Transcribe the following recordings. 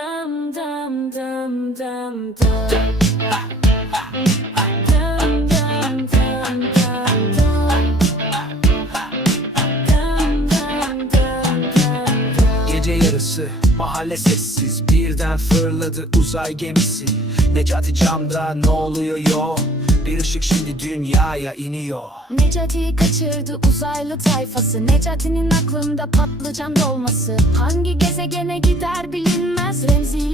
Dum dum dum dum dum. Gece yarısı mahalle sessiz Birden fırladı uzay gemisi. Necati camda ne oluyor? Yo Bir ışık şimdi dünyaya iniyor. Necati'yi kaçırdı uzaylı tayfası. Necati'nin aklında patlıcan dolması. Hangi gezegene gider bilinmez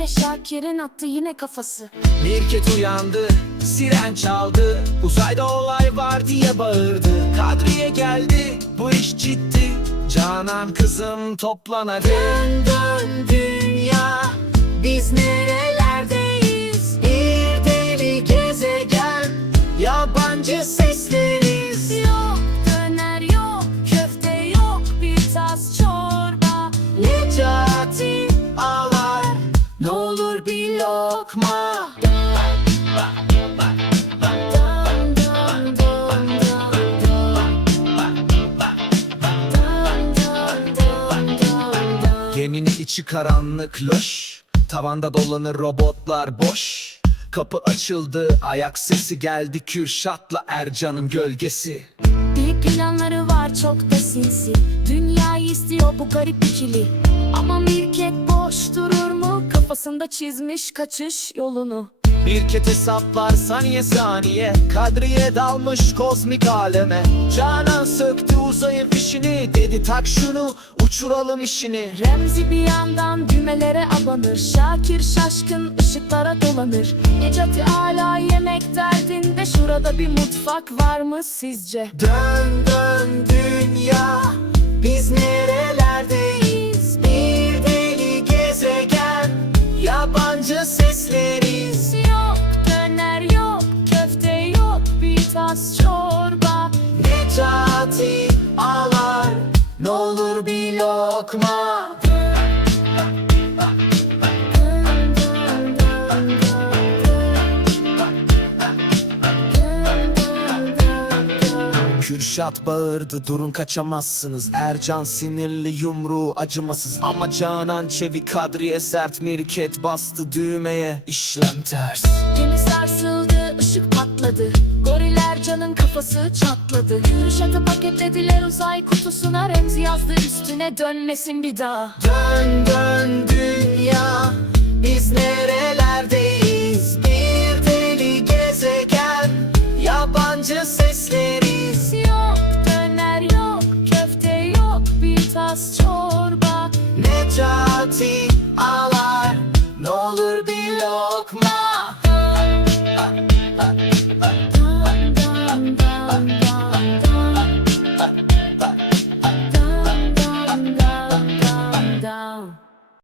Şakir'in attı yine kafası. Mirket uyandı, siren çaldı. Uzayda olay var diye bağırdı. Kadriye geldi, bu iş ciddi. Canan kızım toplan hadi Dön dön dünya Biz nerelerdeyiz? Bir deli gezegen Yabancı sesleriz dum dum dum Geminin içi karanlık loş. Tavanda dolanır robotlar boş. Kapı açıldı ayak sesi geldi Kürşat'la Ercan'ın gölgesi. Büyük planları var çok da sinsi. Dünyayı istiyor bu garip ikili. Ama Mirket boş durur mu Kafasında çizmiş kaçış yolunu. Mirket hesaplar saniye saniye Kadriye dalmış kozmik aleme. Canan söktü uzayın fişini Dedi tak şunu uçuralım işini. Remzi bir yandan düğmelere abanır Şakir şaşkın ışıklara dolanır. Necati hala yemek derdinde Şurada bir mutfak var mı sizce? Dön dön dünya Biz nerelerdeyiz Sesleriz Yok döner yok köfte yok Bir tas çorba. Necati ağlar Ne olur bir lokma Kürşat bağırdı durun kaçamazsınız. Ercan sinirli yumruğu acımasız. Ama Canan Çevi Kadriye sert mirket bastı düğmeye. İşlem ters. Gemi sarsıldı ışık patladı. Goriller canın kafası çatladı. Kürşat'ı paketlediler uzay kutusuna Remzi yazdı. Üstüne dönmesin bir daha. Dön dön dünya. Biz nerelerdeyiz? Bir deli gezegen. Yabancı sesli biraz çorba. Necati ağlar